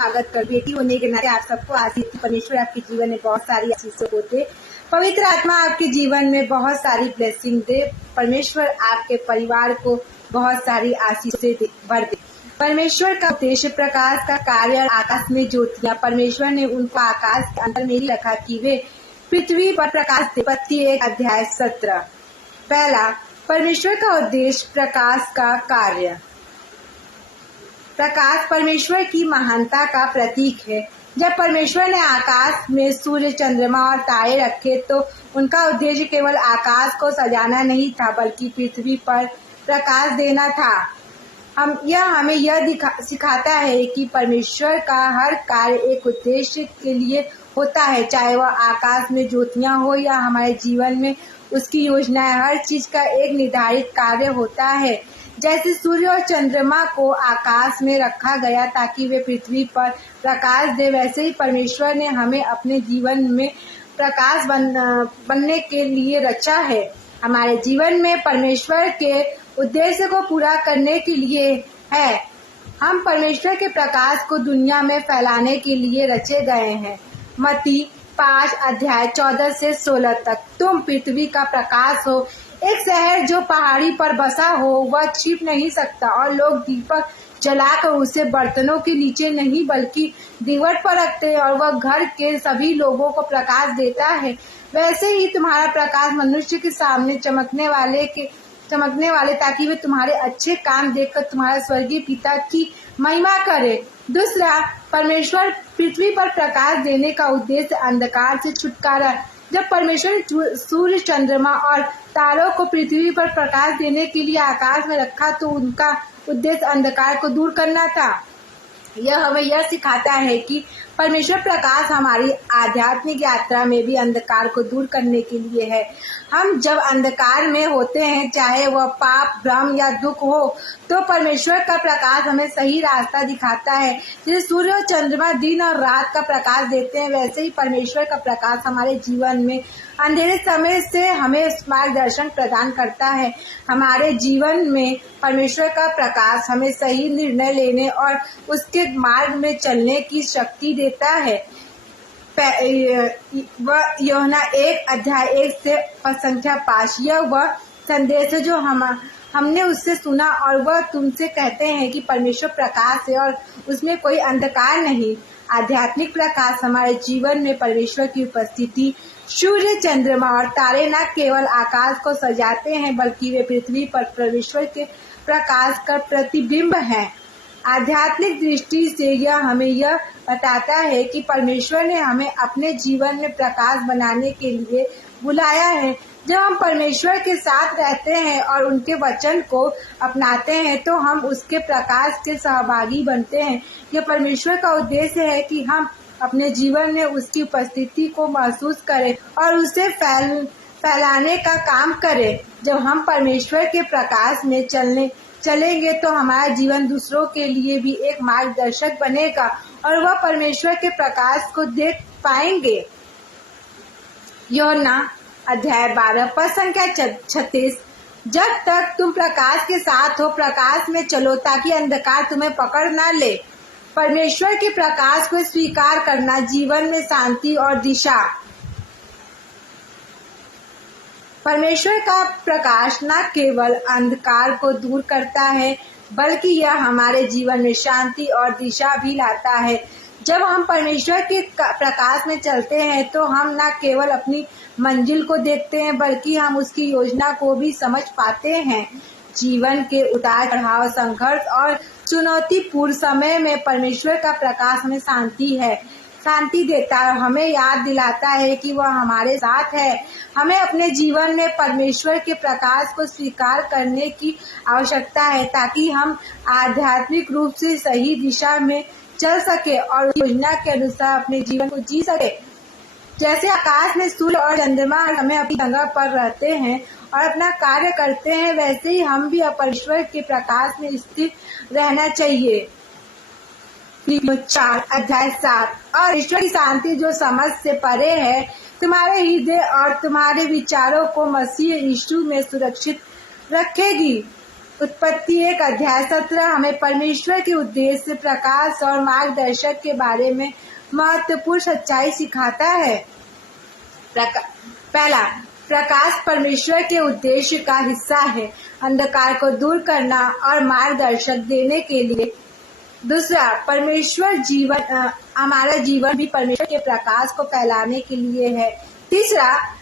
स्वागत कर। बेटी होने के नाते आप सबको आशीष, परमेश्वर आपके जीवन में बहुत सारी आशीषों को दे। पवित्र आत्मा आपके जीवन में बहुत सारी ब्लेसिंग दे। परमेश्वर आपके परिवार को बहुत सारी आशीषें भर दे। परमेश्वर का उद्देश्य प्रकाश का कार्य, आकाश में ज्योतियां। परमेश्वर ने उनको आकाश के अंदर में ही रखा कि वे पृथ्वी पर प्रकाश दे। उत्पत्ति 1:17। पहला, परमेश्वर का उद्देश्य प्रकाश का कार्य। प्रकाश परमेश्वर की महानता का प्रतीक है। जब परमेश्वर ने आकाश में सूर्य, चंद्रमा और तारे रखे तो उनका उद्देश्य केवल आकाश को सजाना नहीं था, बल्कि पृथ्वी पर प्रकाश देना था। हमें यह सिखाता है कि परमेश्वर का हर कार्य एक उद्देश्य के लिए होता है, चाहे वह आकाश में ज्योतियां हो या हमारे जीवन में उसकी योजनाएं। हर चीज का एक निर्धारित कार्य होता है। जैसे सूर्य और चंद्रमा को आकाश में रखा गया ताकि वे पृथ्वी पर प्रकाश दे, वैसे ही परमेश्वर ने हमें अपने जीवन में प्रकाश बनने के लिए रचा है। हमारे जीवन में परमेश्वर के उद्देश्य को पूरा करने के लिए है। हम परमेश्वर के प्रकाश को दुनिया में फैलाने के लिए रचे गए हैं। मत्ती 5:14-16 तक। तुम पृथ्वी का प्रकाश हो। एक शहर जो पहाड़ी पर बसा हो वह छिप नहीं सकता, और लोग दीपक जलाकर उसे बर्तनों के नीचे नहीं बल्कि दीवार पर रखते हैं, और वह घर के सभी लोगों को प्रकाश देता है। वैसे ही तुम्हारा प्रकाश मनुष्य के सामने चमकने वाले ताकि वे तुम्हारे अच्छे काम देखकर तुम्हारा स्वर्गीय पिता की महिमा करे। दूसरा, परमेश्वर पृथ्वी पर प्रकाश देने का उद्देश्य अंधकार से छुटकारा। जब परमेश्वर ने सूर्य, चंद्रमा और तारों को पृथ्वी पर प्रकाश देने के लिए आकाश में रखा तो उनका उद्देश्य अंधकार को दूर करना था। यह हमें यह सिखाता है कि परमेश्वर प्रकाश हमारी आध्यात्मिक यात्रा में भी अंधकार को दूर करने के लिए है। हम जब अंधकार में होते हैं, चाहे वह पाप, भ्रम या दुख हो, तो परमेश्वर का प्रकाश हमें सही रास्ता दिखाता है। जैसे सूर्य और चंद्रमा दिन और रात का प्रकाश देते हैं, वैसे ही परमेश्वर का प्रकाश हमारे जीवन में अंधेरे समय से हमें मार्गदर्शन प्रदान करता है। हमारे जीवन में परमेश्वर का प्रकाश हमें सही निर्णय लेने और उसके मार्ग में चलने की शक्ति देता है। वह यूहन्ना 1:1-5। यह वह संदेश है जो हमने उससे सुना और वह तुमसे कहते हैं कि परमेश्वर प्रकाश है और उसमें कोई अंधकार नहीं। आध्यात्मिक प्रकाश हमारे जीवन में परमेश्वर की उपस्थिति। सूर्य, चंद्रमा और तारे न केवल आकाश को सजाते हैं, बल्कि वे पृथ्वी पर परमेश्वर के प्रकाश का प्रतिबिंब हैं। आध्यात्मिक दृष्टि से यह हमें यह बताता है कि परमेश्वर ने हमें अपने जीवन में प्रकाश बनाने के लिए बुलाया है। जब हम परमेश्वर के साथ रहते हैं और उनके वचन को अपनाते हैं तो हम उसके प्रकाश के सहभागी बनते हैं। यह परमेश्वर का उद्देश्य है कि हम अपने जीवन में उसकी उपस्थिति को महसूस करें और उसे फैलाने का काम करें। जब हम परमेश्वर के प्रकाश में चलेंगे तो हमारा जीवन दूसरों के लिए भी एक मार्गदर्शक बनेगा और वह परमेश्वर के प्रकाश को देख पाएंगे। यूहन्ना 12:36। जब तक तुम प्रकाश के साथ हो, प्रकाश में चलो ताकि अंधकार तुम्हें पकड़ ना ले। परमेश्वर के प्रकाश को स्वीकार करना जीवन में शांति और दिशा। परमेश्वर का प्रकाश न केवल अंधकार को दूर करता है, बल्कि यह हमारे जीवन में शांति और दिशा भी लाता है। जब हम परमेश्वर के प्रकाश में चलते हैं तो हम न केवल अपनी मंजिल को देखते हैं, बल्कि हम उसकी योजना को भी समझ पाते हैं। जीवन के उतार चढ़ाव, संघर्ष और चुनौतीपूर्ण समय में परमेश्वर का प्रकाश हमें शांति देता है, हमें याद दिलाता है कि वह हमारे साथ है। हमें अपने जीवन में परमेश्वर के प्रकाश को स्वीकार करने की आवश्यकता है ताकि हम आध्यात्मिक रूप से सही दिशा में चल सके और योजना के अनुसार अपने जीवन को जी सके। जैसे आकाश में सूर्य और चंद्रमा हमें अपनी जगह पर रहते हैं और अपना कार्य करते हैं, वैसे ही हम भी परमेश्वर के प्रकाश में स्थिर रहना चाहिए। 4:7। और ईश्वर की शांति जो समझ से परे है तुम्हारे हृदय और तुम्हारे विचारों को मसीह यीशु में सुरक्षित रखेगी। उत्पत्ति 1 अध्याय 17 हमें परमेश्वर के उद्देश्य, प्रकाश और मार्गदर्शक के बारे में महत्वपूर्ण सच्चाई सिखाता है। पहला, प्रकाश परमेश्वर के उद्देश्य का हिस्सा है, अंधकार को दूर करना और मार्गदर्शक देने के लिए। दूसरा, हमारा जीवन भी परमेश्वर के प्रकाश को फैलाने के लिए है। तीसरा,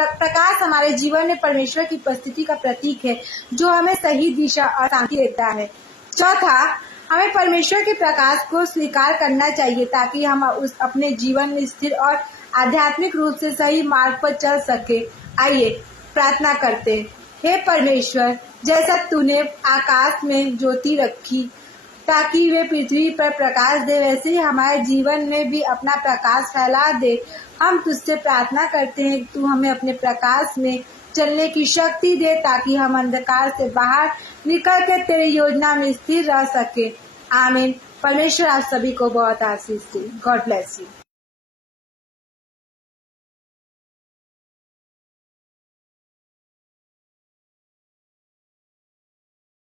प्रकाश हमारे जीवन में परमेश्वर की उपस्थिति का प्रतीक है, जो हमें सही दिशा और शांति देता है। चौथा, हमें परमेश्वर के प्रकाश को स्वीकार करना चाहिए ताकि हम अपने जीवन में स्थिर और आध्यात्मिक रूप से सही मार्ग पर चल सके। आइए प्रार्थना करते हैं। हे परमेश्वर, जैसा तूने आकाश में ज्योति रखी ताकि वे पृथ्वी पर प्रकाश दे, वैसे ही हमारे जीवन में भी अपना प्रकाश फैला दे। हम तुझसे प्रार्थना करते हैं कि तू हमें अपने प्रकाश में चलने की शक्ति दे ताकि हम अंधकार से बाहर निकल कर तेरी योजना में स्थिर रह सके। आमीन। परमेश्वर आप सभी को बहुत आशीष दे। God bless you.